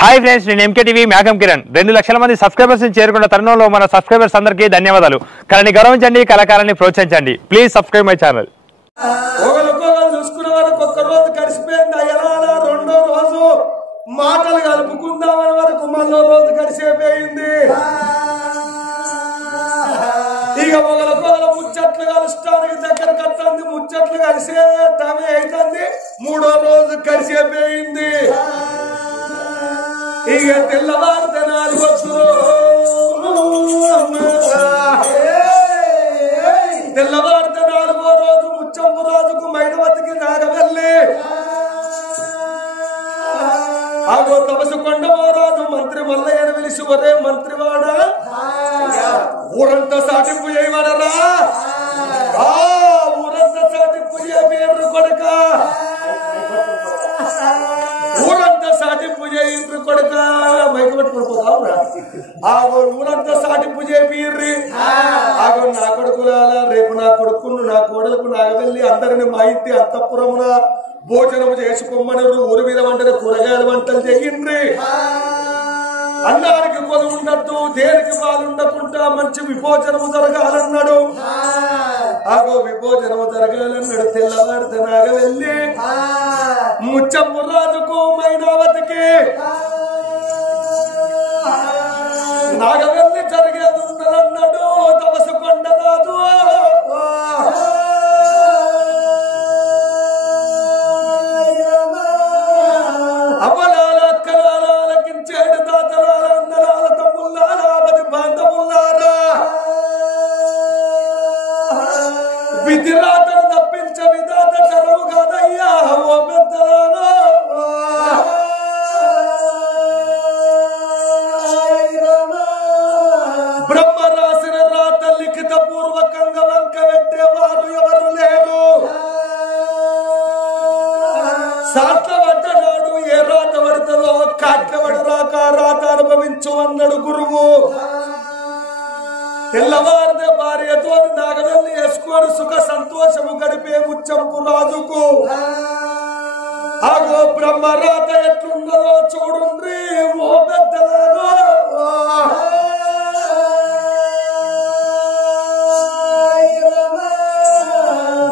Hi friends, నేను MKTV మేఘం కిరణ్. 2 లక్షల మంది సబ్స్క్రైబర్స్ చేరుకున్న తరుణంలో మన సబ్స్క్రైబర్స్ అందరికీ ధన్యవాదాలు. కళని గౌరవించండి, కళాకారాన్ని ప్రోత్సహించండి. Please subscribe my channel. చూసుకున్న వరకు ఒక్క రోజు గడిచిపోయింది. ఎలా రెండో రోజు మాటలు కలుపుకుందామని వరకు మళ్ళీ రోజు గడిచిపోయింది. ఇక ఒకళ్ళ ముచ్చట్లు కలుస్తానికి దగ్గర కట్టింది. ముచ్చట్లు కలిసే టైం అవుతుంది. మూడో రోజు గడిచిపోయింది. ఇక తెల్లవారితే 4 వద్దు. తెల్లవారితే 4వ రోజు ముచ్చంపు రాజుకు మైనవతికి నాగవెల్లి ఆగో తపసు కొండమో రాజు మంత్రి మల్లయ్యను పిలిచి, ఒరే మంత్రివాడ, ఊరంతా సాటింపు చేయమనరా, ఊరంతా సాటింపు చేయరు కొడుక, ఊరంతా సాటింపు చేయిండ్రు కొడుక, మైకు పట్టుకుని పోతావురా, ఊరంతా సాటింపు చేపిర్రి. ఆగో నా కొడుకులాల రేపు నా కొడుకును నా కోడలకు నాగవెల్లి అందరిని మా ఇంటి అంతఃపురమున భోజనం చేసుకోమని ఊరి మీద వంటలు కూరగాయల వంటలు చేయండి. అన్నానికి కొలు ఉండద్దు, దేనికి పాలుండకుండా మంచి విభోజనము జరగాలన్నాడు. ఆగో విభోజనము జరగాలన్నాడు. తెల్లవాడితే నాగవెల్లి ముచ్చమ్ము రాజుకు మైనావతికి నాగవెల్లి జరిగేది ఉందన్నాడు. తపసు కొండరాజు అవలాల అక్కలాల ఆలకించేడు తాతలాల అందలాల తమ్ముళ్ళాల పది బాంధవుల్లారా, విధిరాతను తప్పించ విధాత చరవు కాదయ్యా ఓ పెద్దలారా. బ్రహ్మ రాసిన రాత లిఖిత పూర్వకంగా వంక పెట్టేవారు ఎవరు లేరు. సాట్ల పడ్డనాడు ఏ రాత పడుతుందో కాట్ల పడరాక రాత అనుభవించు అన్నాడు గురువు. తెల్లవారిన భార్యతో నాగవెల్లి వేసుకొని సుఖ సంతోషము గడిపే ముచ్చంపు రాజుకు ఆగో బ్రహ్మ రాత ఎట్లున్నదో చూడుండ్రి ఓ పెద్దలారో.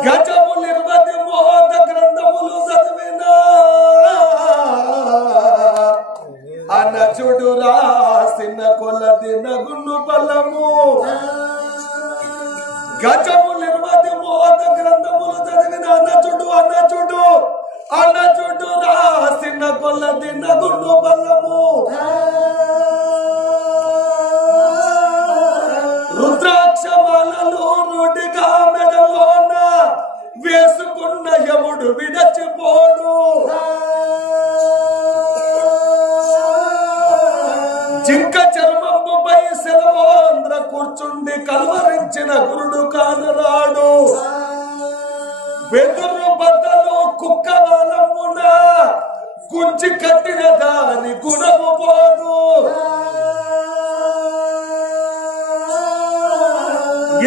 గజములు 20 మోహత గ్రంథములు చదివిన అనచుడు రాసిన కొలది నగును బలము. గజములు 20 మోహత గ్రంథములు చదివిన అనచుడు రాసిన కొలది నగును బలము. రుద్రాక్షమాలలో నోటిగా మెడలోన వేసుకున్న యముడు విడచిపోడు. జింక చర్మంపై సెలవాంధ్ర కూర్చుండి కలవరించిన గురుడు కానరాడు. వెదురు బద్దలు కుక్క వాలమున గుంచి కట్టిన దాని గుణము పోదు.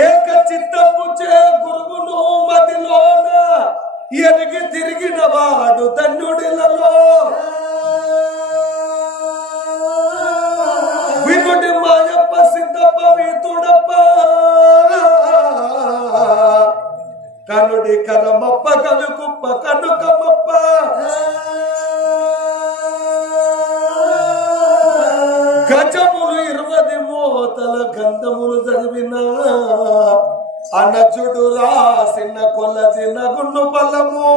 ఏక చిత్తము చే గురువును మదిలోన ఎరిగి తిరిగిన వాడు ధన్యుడిలలో. వినుడి మాయప్ప సిద్ధప్ప వీతుడప్ప కనుడి కరమప్ప కనుకుప్ప కనుకమప్ప. గజములు 20 మోతల గంధములు చదివిన అనచుడు రాసిన కొలది నగును బలము.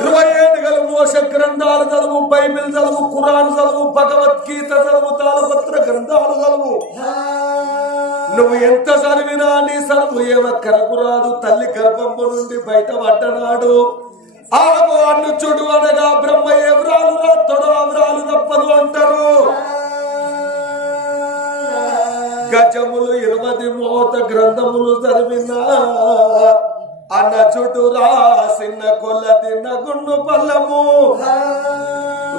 27 మోస గ్రంథాలు చదువు, బైబిల్ చదువు, ఖురాన్ చదువు, భగవద్గీత చదువు, తాళపత్ర గ్రంథాలు చదువు. నువ్వు ఎంత చదివినా నీ చదువు ఏమక్కరకు రాదు. తల్లి గర్భంబు నుండి బయట పడ్డనాడు. ఆగో అనుచుడు అనగా బ్రహ్మ ఏ వ్రాలు రాత్తడో ఆ వ్రాలు తప్పదు అంటారు. గజములు 20 మోత గ్రంథములు చదివిన అనచుడు రాసిన కొలది నగును బలము.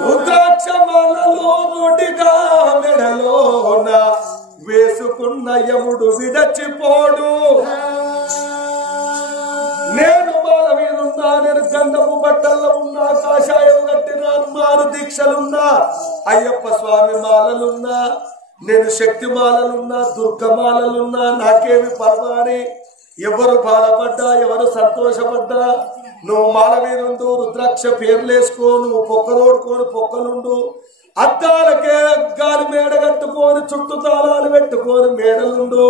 రుద్రాక్షమాలలో నోటిగా మెడలోన వేసుకున్న యముడు విడచిపోడు. నేను మాల మీద ఉన్నా, నేను గంధపు బట్టల్లో ఉన్నా, కాషాయం కట్టిన హనుమాను దీక్షలున్నా, అయ్యప్ప స్వామి మాలలున్నా, నేను శక్తి మాలలున్నా, దుర్గమాలలున్నా, నాకేమి పర్వాని. ఎవరు బాధపడ్డా, ఎవరు సంతోషపడ్డా, నువ్వు మాల మీద ఉండు, రుద్రాక్ష పేర్లేసుకో, నువ్వు పొక్కలోడుకోని పొక్కలుండు, అద్దాలకే గాలి మేడ కట్టుకొని చుట్టూ తాళాలు పెట్టుకొని మేడలుండు.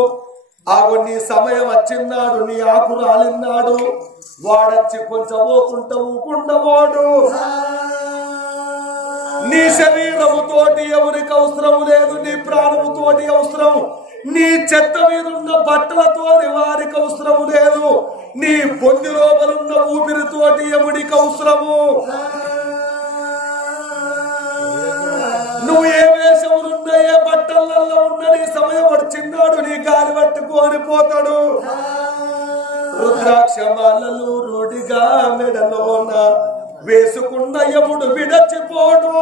ఆగు నీ సమయం వచ్చిన్నాడు, నీ ఆకు రాలిన్నాడు, వాడచ్చి కొంచెం ఓకుంట ఊకుండబోడు. నీ శరీరముతోటి ఎవరికి అవసరం లేదు, నీ ప్రాణముతోటి అవసరం, నీ చెత్త మీదున్న బట్టలతో వారికి అవసరము లేదు, నీ పొంది లోపలున్న ఊపిరితోటి ఎవరికి అవసరము. నువ్వు ఏ వేషములున్నా, ఏ బట్టలలో ఉన్న, నీ సమయం వచ్చిన్నాడు, నీ గాలి పట్టుకొని పోతాడు. రుద్రాక్ష మాలలు రూఢిగా మెడలోన వేసుకున్న యముడు విడచిపోడు.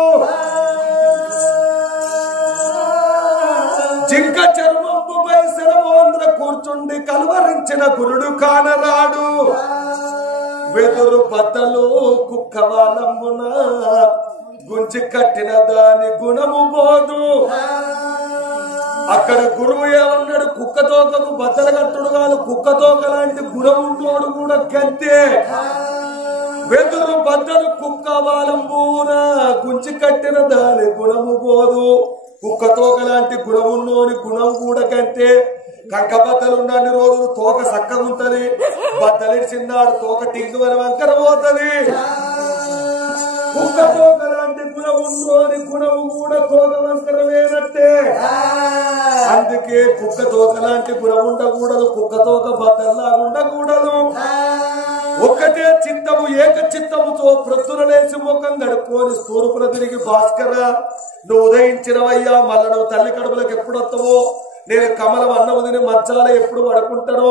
జింక చర్మంపై శరమోంద్ర కూర్చుండి కలవరించిన గురుడు కానరాడు. వెదురు బద్దలు కుక్కవాలమ్మున గుంజి కట్టిన దాని గుణము పోదు. అక్కడ గురువు ఏమన్నాడు, కుక్క తోకకు బద్దలు కట్టుడు కాదు, కుక్క తోక లాంటి గుణముండోడు కూడా గంతే. వెదురు బద్దలు కుక్క వాలంబూన గుంజి కట్టిన దాని గుణము పోదు. కుక్క తోక లాంటి గుణమున్నోని గుణం కూడా కంటే. కంక బద్దలున్నన్ని రోజులు తోక సక్కగుంటది, బద్దలిడిచిన్నాడు తోక టింగుమని వంకర పోతది. కుక్క తోక లాంటి గుణమున్నోని గుణము కూడా తోక వంకర వేనట్టే. అందుకే కుక్క తోక లాంటి గుణం ఉండకూడదు, కుక్క తోక బద్దల్లా ఉండకూడదు. ఒక్కటే చిత్తము, ఏక చిత్తముతో ప్రొద్దున లేచి ముఖం గడుపుకొని తూర్పున తిరిగి భాస్కర నువ్వు ఉదయించినవయ్యా, మళ్ళా నువ్వు తల్లి కడుపులకు ఎప్పుడు వస్తావో, నేను కమలం అన్నము తిని మంచాల ఎప్పుడు పడుకుంటానో,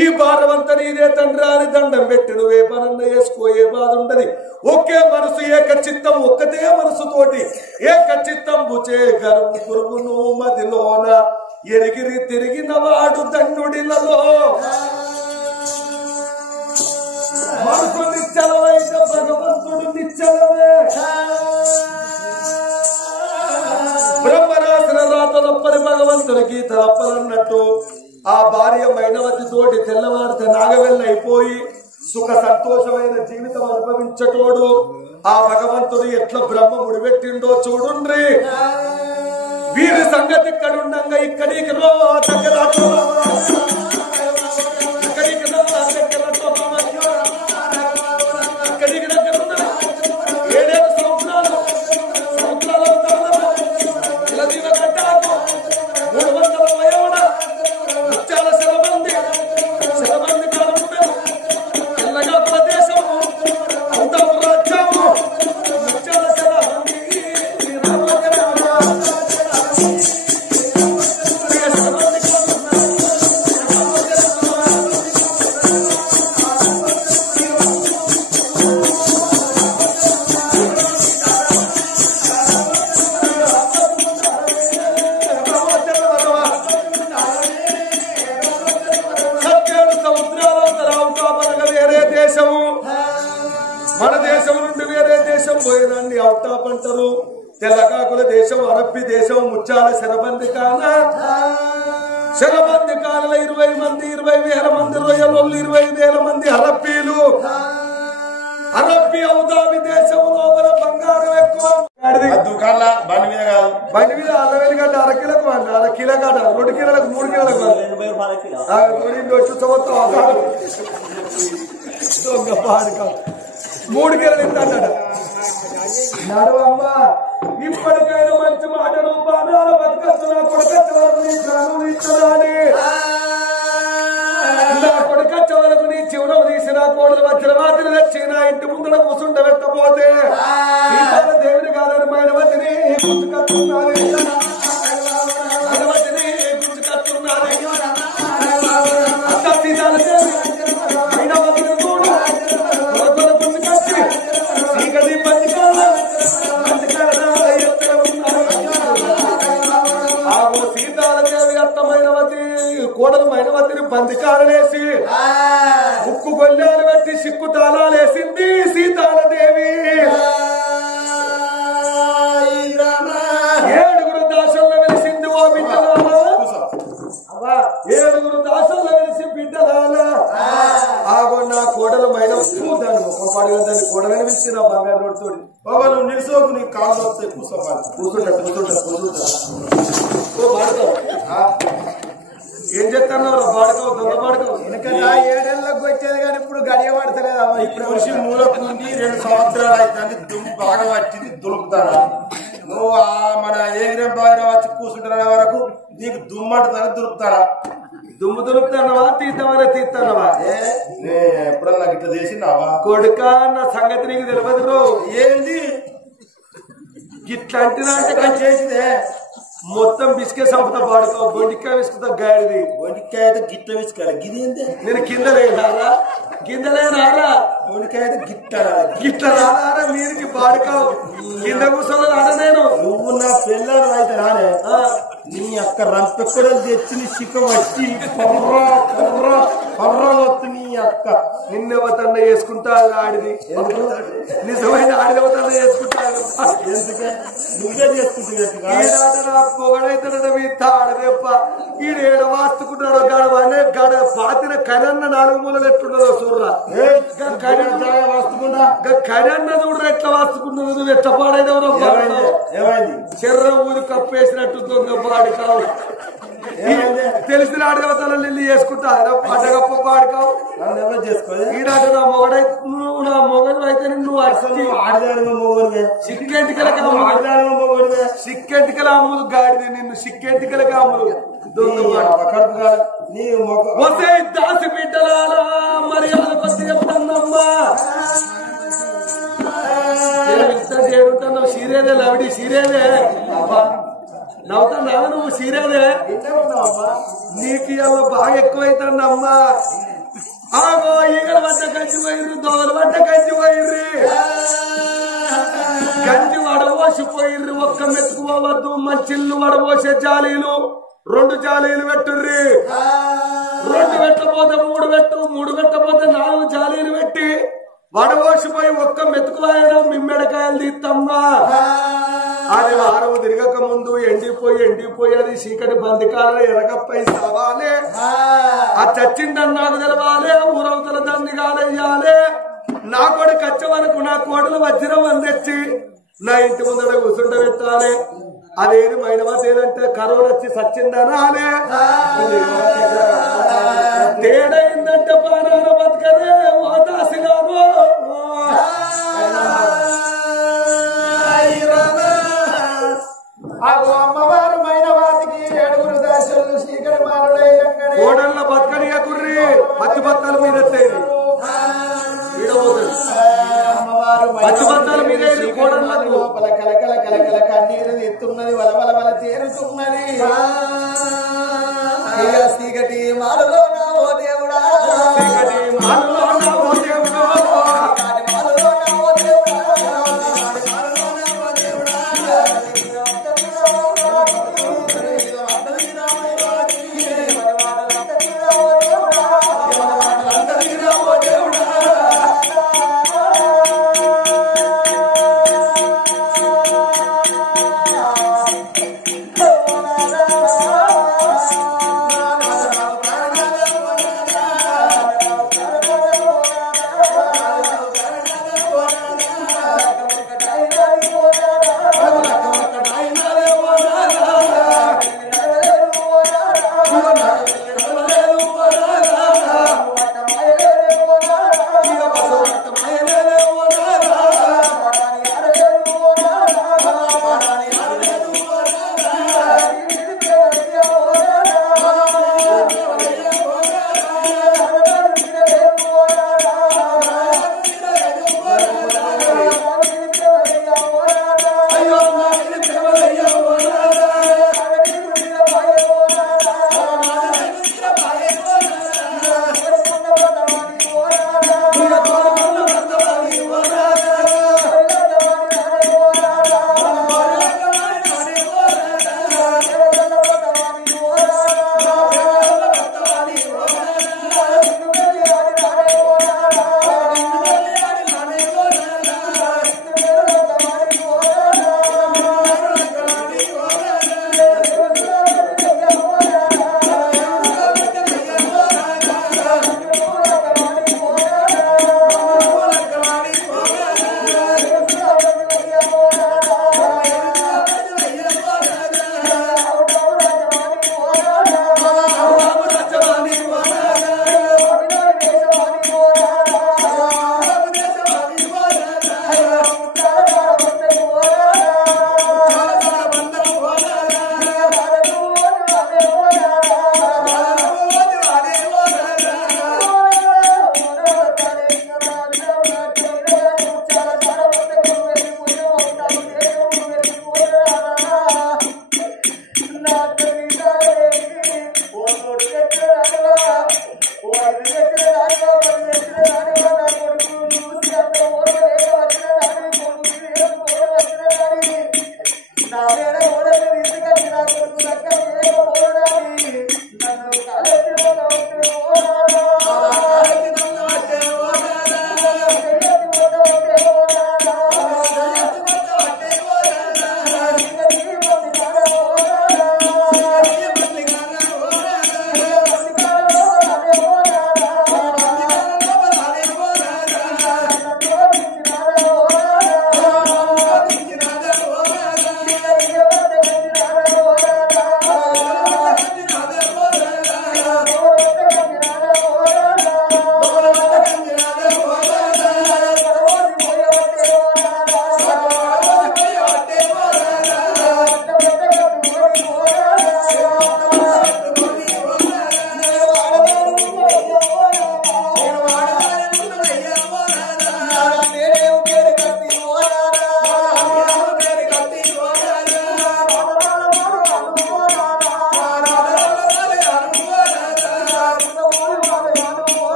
ఈ భారమంతా నీదే తండ్రి అని దండం పెట్టి నువ్వే పనన్న వేసుకో, ఏ బాధ ఉండని. ఒకే మనసు, ఏక చిత్తం, ఒక్కటే మనసుతోటి ఏక చిత్తం బుచే గరువు గురువును మదిలోన ఎరిగిరి తిరిగిన వాడు దండుడిలలో. మనసు నిశ్చలమైతే భగవంతుడు నిశ్చలమే. బ్రహ్మరాసిన రాత తప్పని భగవంతుని గీత తప్పనన్నట్టు ఆ భార్య మైనవతి తోటి తెల్లవారితే నాగవెల్లైపోయి సుఖ సంతోషమైన జీవితం అనుభవించటోడు ఆ భగవంతుడు ఎట్లా బ్రహ్మ ముడిపెట్టిండో చూడుండ్రి. వీరి సంగతి ఇక్కడుండంగా ఇక్కడికి రో దగ్గర మన దేశం నుండి వేరే దేశం పోయేదాన్ని అవుటాప్ అంటారు. తెల్లకాకుల దేశం, అరబ్బి దేశం, ముచ్చాల శరబంది కాల, శరబంది కాలలో 20 మంది, 20,000 మంది రొయ్యలోళ్ళు, 20,000 మంది అరబ్బీలు. అరబ్బీ అవుదాబి దేశం లోపల బంగారం ఎక్కువ. బండి మీద 60,000 గంట, అరకిలకు 2 కిలో కాట, 2 కిలోలకు 3 కిలోలకు వచ్చి సంవత్సరం 3 కిలోలు ఇస్తాడట. నడవమ్మా, ఇప్పటికైనా మంచి మాటలు బాణాల బతకచ్చు, నా కొడుకచ్చ వరకు నీ ప్రాణం ఇచ్చదాని, నా కొడుకచ్చ వరకు నీ చివరం తీసి నా కోడలు వచ్చిన మాత్రం తెచ్చి నా ఇంటి ముందున కూసుండ పెట్టబోతే సీతాల దేవుని కాదని మైనవతిని గుర్తుకట్టున్నది, మైనవతిని గుర్తుకట్టున్నది. అంతా సీతాల దేవి మైనవతిని కూడా గుర్తుకచ్చి చీకటి బందికాల సీతాల దేవి అత్త మైనవతి కోడలు మైనవతిని బందికారనేసి ముక్కు గొల్లాలు పెట్టి సిక్కు తాళాలు వేసింది సీతాలదేవి. 7 దాసల్లో వెలిసింది ఓ బిడ్డలాల. 7 దాసల్లో వెలిసి బిడ్డలాల. ఆగో నా కోడలు మైనం దాన్ని ముఖం పాడుగా దాన్ని కోడలని పిలిచి నా బంగారు రోడ్తో బాబా నువ్వు నిలిసోకు నీ కాళ్ళు వస్తాయి. కూర్చుంటా ఏం చెప్తాను బాడుకో దొంగ బాడుకో. వెనకగా 7 ఏళ్ళకి వచ్చేది కానీ ఇప్పుడు గడియ పడతలేదమ్మా. ఇప్పుడు వచ్చి మూలకు నుండి 2 సంవత్సరాలు అయితే దుమ్ము బాగా వచ్చింది దులుపుతాడా. నువ్వు మన ఏగిరం బాగా వచ్చి కూర్చుంటున్న వరకు నీకు దుమ్మంటుందని దులుపుతాడా. దుమ్ము దులుపుతానవా తీద్దామనే తీస్తానవా? ఎప్పుడన్నా గిట్ల చేసినావా కొడుక? నా సంగతి నీకు తెలియదు బ్రో. ఏంది గిట్లా అంటే చేసిందే మొత్తం బిస్కెట్ సంపద పాడుకో. బొండికాయ విసుకుతా గాడిది. బొండికాయ అయితే గిట్ల విసుకాలి. గిది ఏంది? నేను కింద లేనారా బొండికాయ అయితే గిట్ల రారా మీరికి పాడుకోవు. కింద కూర్చోని రాడా నేను. నువ్వు నా పిల్లలు అయితే రానే. నీ అక్క రంపెక్కడలు తెచ్చి నీ చిక్క వచ్చి వస్తు నీ అక్క నిన్నెవతన్న వేసుకుంటా ఆడిది. నిజమైన ఆడిదవతన్న చేసుకుంటాను. ఎందుకే నువ్వే చేసుకుంటున్నా పొగడైతాడ మీ తాడదేప్ప. ఈడేడ వాస్తుకుంటాడో గడవనే గడ పాతిన కరన్న 4 మూలలు ఎట్లుండదో చూడరా. వాస్తుకుండా కరన్న చూడరా ఎట్లా వాస్తుకున్నది. నువ్వు ఎట్లా పాడైదెవరో ఏమైంది? చెర్ర ఊరి కప్పేసినట్టు దొంగ పాడుకావు. తెలిసిన ఆడగవతల నిల్లు చేసుకుంటా పడ్డగప్ప పాడుకావు. నన్ను ఎవరు చేసుకోవాలి. ఈడాట నా మొగడైతే నువ్వు నా మొగడు అయితే నువ్వు అసలు ఆడదానిగా మొగోనివే. సిక్కెంటికలకి ఆడదానిగా మొగోనివే. సిక్కెంటికల అమ్ములు గాడిది. నిన్ను సిక్కెంటికలకి అమ్ములు దొంగ కడుపు కాదు నీ వస్తే దాసి బిడ్డలారా మర్యాద కొద్ది చెప్తానమ్మా. చేరుతున్నావు సీరేదే లవిడి సీరేదే నవ్వుతావు నువ్వు సీరేదే. నీకు ఇవాళ బాగా ఎక్కువైతుందమ్మా. ఆగో ఈగల వద్ద కంచి పోయిర్రు, దోగల వద్ద కంచి పోయిర్రి. కంచి వడబోసిపోయిర్రి. ఒక్క మెతుకుపోవద్దు. మంచిళ్ళు వడబోసే జాలీలు 2 జాలీలు పెట్టుర్రి. 2 పెట్టపోతే 3 పెట్టు. 3 పెట్టపోతే 4 జాలీలు పెట్టి వడబోసిపోయి ఒక్క మెతుకు వాయడం మిమ్మెడకాయలు తీస్తమ్మా. అది వారం తిరగక ముందు ఎండిపోయి అది చీకటి బందికాల ఎరగపై సావాలి. అది చచ్చిందని నాకు తెలవాలి. ఊరవతల దాన్ని కాలయ్యాలి. నా కొడుకు కచ్చే వరకు నా కోటలు వజ్రం అందించి నా ఇంటి ముందర కూర్చుండ పెట్టాలి. అదేది మైనవతి ఏదంటే కరోనా వచ్చి సచ్చిందనాలే. తేడైందంటే పానాన బతకదే ఓ దాసిగాను. అమ్మవారు మైనవాతికి 7 దాసులు శ్రీకరి మాలయ్య కోడళ్ళ బతకనిగా కుర్రి పత్తి బత్తాల మీద పచ్చిబత్తాల మీద లోపల కలకల కన్నీరు ఎత్తున్నది. వలవల చేరుతున్నది. చీకటి మాలలో నా ఓ దేవుడా.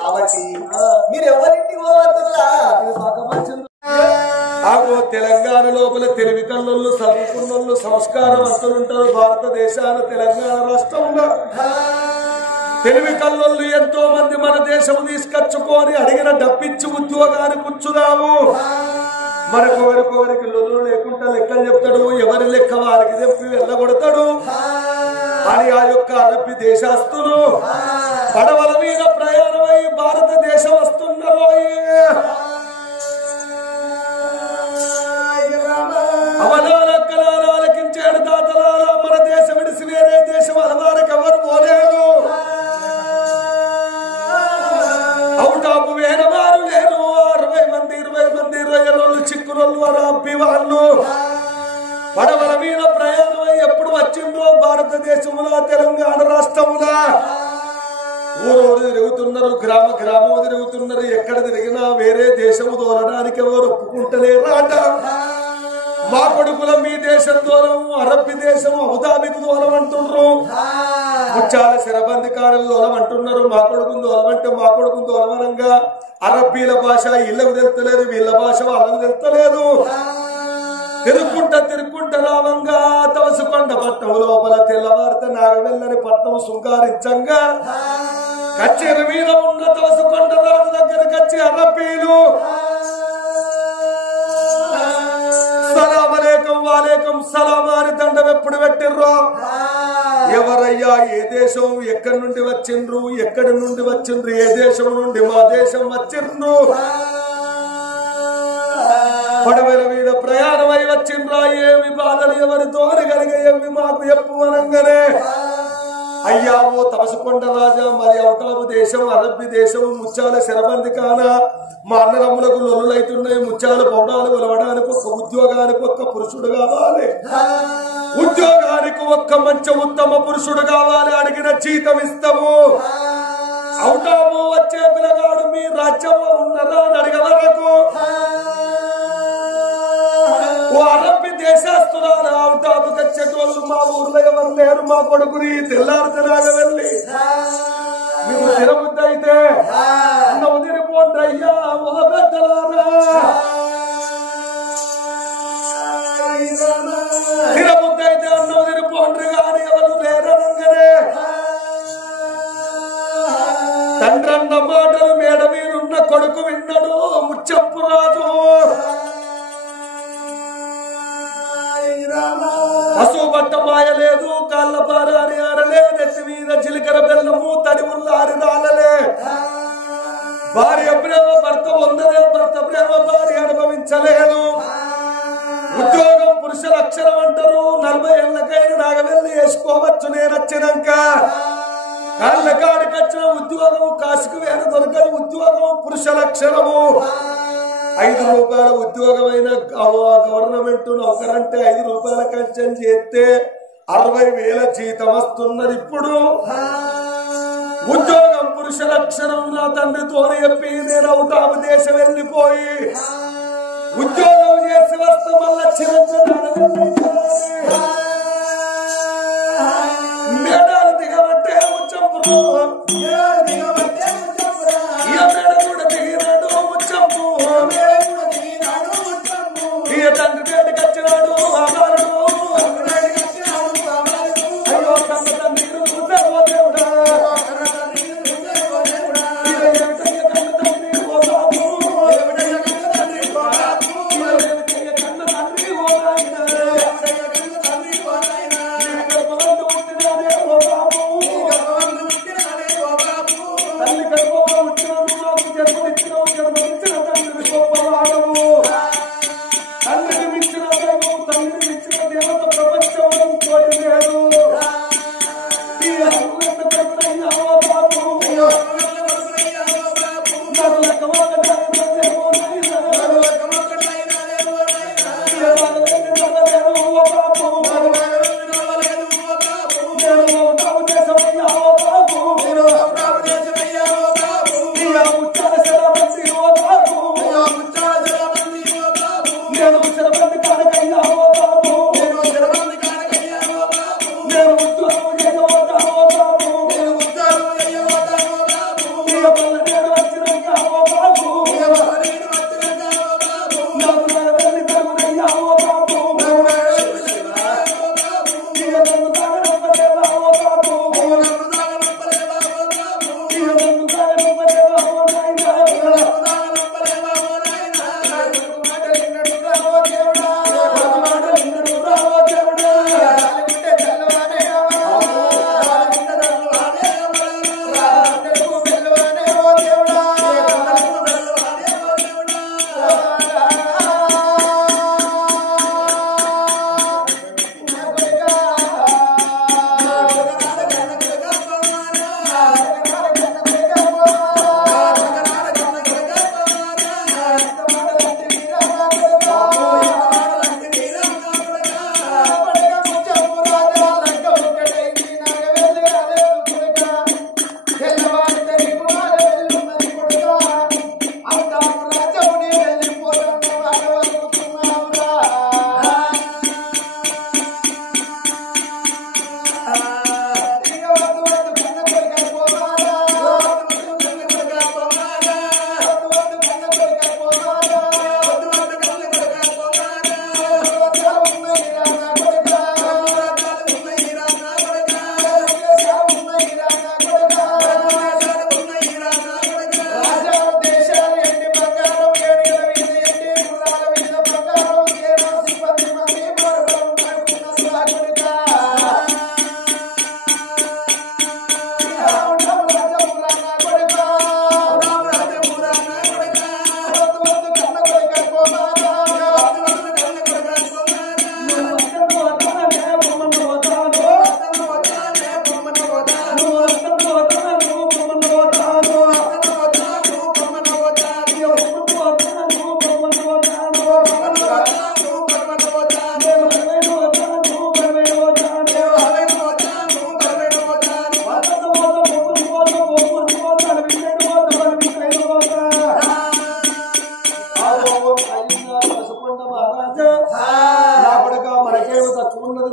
కాబట్టి మీరు ఎవరింటికి పోవద్దులా తెలంగాణ లోపల తెలివి కళ్ళోళ్ళు చదువుకున్నోళ్ళు సంస్కారవంతులుంటారు. భారతదేశాన తెలంగాణ రాష్ట్రంలో తెలివి కళ్ళోళ్ళు ఎంతో మంది మన దేశం తీసుకొచ్చుకొని అడిగిన డబ్బిచ్చి ఉద్యోగాన్ని కూర్చున్నాము. మనకొవరికొవరికి లొల్లు లేకుండా లెక్కలు చెప్తాడు. ఎవరి లెక్క వారికి చెప్పి వెళ్ళగొడతాడు అని ఆ యొక్క అరబ్బి దేశస్తులు పడవల మీద ప్రయాణమై భారతదేశం వస్తున్నారు. అవనాలకించాడు తాతలారా, మన దేశం విడిసి వేరే దేశం అలవారికి ఎవరు పోలేదు. అవుటాపు వేల వారు లేరు. 60 మంది 20 మంది రొయ్యలు చిక్కురోళ్ళు అరబ్బి వాళ్ళు పడవల మీద ప్రయాణమై ఎప్పుడు వచ్చిందో భారతదేశంలో తెలంగాణ రాష్ట్రంలో ఊరు తిరుగుతున్నారు, గ్రామ గ్రామం తిరుగుతున్నారు. ఎక్కడ తిరిగినా వేరే దేశము తోలడానికి ఎవరు ఒప్పుకుంటలేరు అంట. మా కొడుకుల మీ దేశం దూరం, అరబ్బి దేశం అబుదాబికి దూరం అంటున్నారు. ముచ్చాల శరబందికారులు దూరం అంటున్నారు. మా కొడుకుని దూరమంటే మా కొడుకుని దూరమనంగా అరబ్బీల భాష ఇళ్లకు తెలుస్తలేదు, వీళ్ళ భాష వాళ్ళకు తెలుస్తలేదు. తిరుక్కుంటా రావంగా తవసుకొండ పట్టణం లోపల తెల్లవారిత నాగవెల్లని పట్టణం శృంగారించంగా కచ్చేరి మీద ఉన్న తవసుకొండ రాజు దగ్గరకు వచ్చి అరబ్బీలు సలామలేకం వాలేకం సలాం అని దండం ఎప్పుడు పెట్టిర్రో, ఎవరయ్యా ఏ దేశం ఎక్కడి నుండి వచ్చిండ్రు, ఎక్కడి నుండి వచ్చిండ్రు, ఏ దేశం నుండి మా దేశం వచ్చిండ్రు, పడవల మీద ప్రయాణమై వచ్చిండ్రా, ఏమి బాధలు ఎవరితో కలిగే ఏమి మాకు ఎప్పు అనగానే అయ్యా ఓ తపసుకొండ రాజా, మరి అవటాపు దేశం అరబ్బి దేశం ముత్యాల శరబంది కానా మా అన్నదమ్ములకు లొల్లులైతున్నాయి. ముత్యాల పౌడాలు వెలవడానికి ఒక్క ఉద్యోగానికి ఒక్క పురుషుడు కావాలి, ఉద్యోగానికి ఒక్క మంచి ఉత్తమ పురుషుడు కావాలి. అడిగిన జీతం ఇస్తాము. అవుటాము వచ్చే పిల్లగాడు మీ రాజ్యంలో ఉన్నదా అని అడిగే వరకు ఓ అరబ్బి దేశస్తున్నారు. అవుటాపు వచ్చేటోళ్ళు మా ఊర్లో ఎవరు లేరు. మా కొడుకుని తెల్లారితేలాగా వెళ్ళి మీరు తిరబుద్ధి అయితే అన్న వదిలిపోండి అయ్యా ఓ పెద్దలారా. తిరబుద్ధి అయితే అన్న వదిలిపోండి కానీ ఎవరు లేరనగానే తండ్రన్న మాటలు మేడ మీరున్న కొడుకు విన్నాడు. ముచ్చప్పు రాజు పశువు బట్ట మాయలేదు, కాళ్ళ పారాని ఆరలే, నెత్తి మీద చిలికర బెల్లము తడిముళ్ళు ఆరి రాలలే. భార్య ప్రేమ భర్త వందలే, భర్త ప్రేమ భార్య అనుభవించలేదు. ఉద్యోగం పురుషుల అక్షరం అంటారు. 40 ఏళ్ళకైనా నాగవెల్లి వేసుకోవచ్చు. నేను వచ్చినాక కాళ్ళ కాడికి వచ్చిన ఉద్యోగం కాసుకు వేర దొరకని ఉద్యోగం పురుషుల అక్షరము. 5 రూపాయల ఉద్యోగమైన గవర్నమెంట్ నౌకరంటే 5 రూపాయల కంచెం చేస్తే 60,000 జీతం వస్తున్నది. ఇప్పుడు ఉద్యోగం పురుషుల అక్షరం. నా తండ్రితో చెప్పి నేను అవుటాము దేశం వెళ్ళిపోయి ఉద్యోగం చేసి వస్తే మళ్ళా మేడాలు దిగబట్టే ముచ్చంపు మేడ కూడా దిగినాడు ముచ్చంపు. తండ్రి పేటకి వచ్చినాడు అమారుడు. అయ్యో కన్న తండ్రి దేవుడా, కన్న తండ్రి ఓ బాబు, కన్న తండ్రి ఓ నాయన.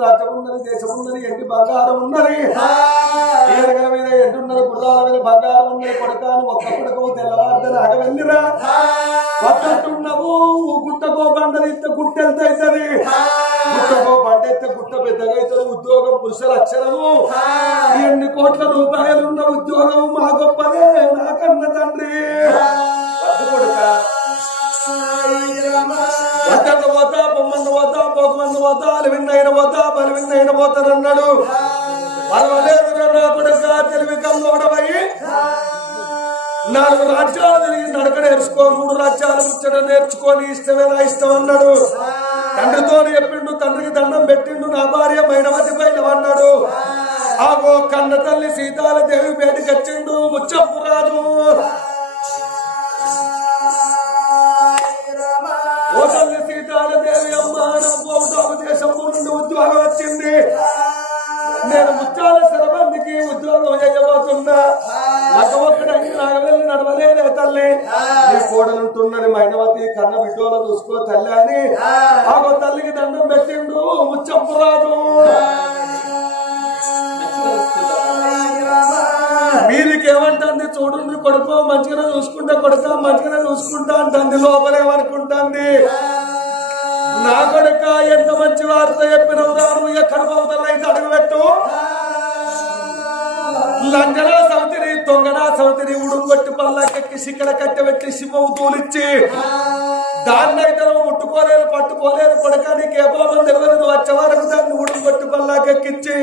రాజ్యం ఉన్నది, దేశం ఉన్నది, ఎండి బంగారం ఉన్నది, ఏనుగల మీద ఎండు ఉన్నది, గుర్రాల మీద బంగారం ఉన్నది. కొడకాను ఒక్క కొడకవు తెల్లవారుదని అగవెళ్ళిరా వద్దంటున్నావు. గుట్టకో బండలు ఇస్తే గుట్ట ఎంత అవుతుంది, గుట్టకో బండ ఎత్తే గుట్ట పెద్దగా అవుతుంది. ఉద్యోగం పురుషుల అక్షరము, ఎన్ని కోట్ల రూపాయలున్న ఉద్యోగం మా గొప్పదే నాకన్న తండ్రి. వద్దకు పోతా, బొమ్మను పోతా, పోకమందు పోతా, అలవిన్నైన పోతా, బలివిన్నైన పోతానన్నాడు. పర్వాలేదు నా కొడుక, తెలివి కల్లోడమై 4 రాజ్యాలు తిరిగి నడక నేర్చుకో, 3 రాజ్యాలు ముచ్చట నేర్చుకొని ఇష్టమే నా ఇష్టం అన్నాడు. తండ్రితో చెప్పిండు, తండ్రికి దండం పెట్టిండు. నా భార్య మైనవతి పైన అన్నాడు. ఆగో కన్న తల్లి సీతాల దేవి బయటికి వచ్చిండు. ముచ్చప్పు రాజు ఓ తల్లి సీతాల దేవి అమ్మ, నాకు దేశం నుండి ఉద్యోగం వచ్చింది. నేను ముత్యాల శరబందికి ఉద్యోగం చేయబోతున్నా. ఒక్కడైనా నాకు వెళ్ళి నడవలేదే తల్లి. నీ కోడలుంటున్నది మైనవతి, కన్న బిడ్డోల చూసుకో తల్లి అని ఆగో తల్లికి దండం పెట్టిండు ముచ్చప్పు రాజు. మీరికేమంటుంది చూడండి, కొడుకో మంచిగానే చూసుకుంటా, కొడుక మంచిగానే చూసుకుంటా అంటుంది. లోపలేమనుకుంటుంది, నా కొడుక ఎంత మంచి వార్త చెప్పినవు, రాను ఎక్కడ పోతాను అయితే అడుగుపెట్టు. లంజనా సౌతిని, తొంగనా సౌతిని ఉడుగొట్టి పల్లాకెక్కి శిఖర కట్టబెట్టి శివవు తూలిచ్చి దాన్నైతే ముట్టుకోలేదు, పట్టుకోలేదు. కొడుక నీకు ఏ పాపం తెలియదు, నువ్వు వచ్చే వరకు దాన్ని ఉడుగొట్టి పల్లాకెక్కిచ్చి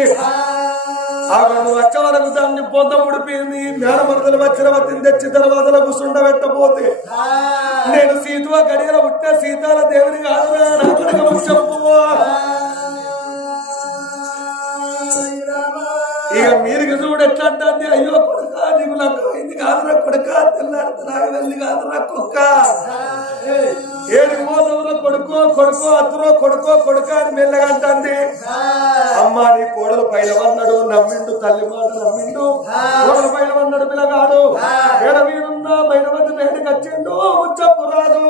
నువ్వు వచ్చే వరకు దాన్ని పొంద ముడిపోయింది. మేడమరదలు వచ్చిన వత్తిని తెచ్చి దర్వాజల కూర్చుండబెట్టబోతే నేను సీతువ గడియల పుట్టే సీతాల దేవుని కాదురా నా కొడుకు చెప్పు. ఇక మీరికి చూడు ఎట్లా అంటుంది, అయ్యో కొడుక నీకు నాకు అయింది కాదురా కొడుక, తెల్లారితే నాకు వెళ్ళి కాదురా కుక్క, ఏడికి పోదవురా కొడుకో కొడుకో అత్తురో కొడుకో కొడుక అని మెల్లగంటుంది. అమ్మ నీ కోడలు పైలవన్నాడు, నమ్మిండు, తల్లి మాట నమ్మిండు. కోడలు పైలవన్నాడు పిల్లగాడు, ఎడ మీరున్నా మైనవతి బయటకు వచ్చిండు ముచ్చప్పు రాదు.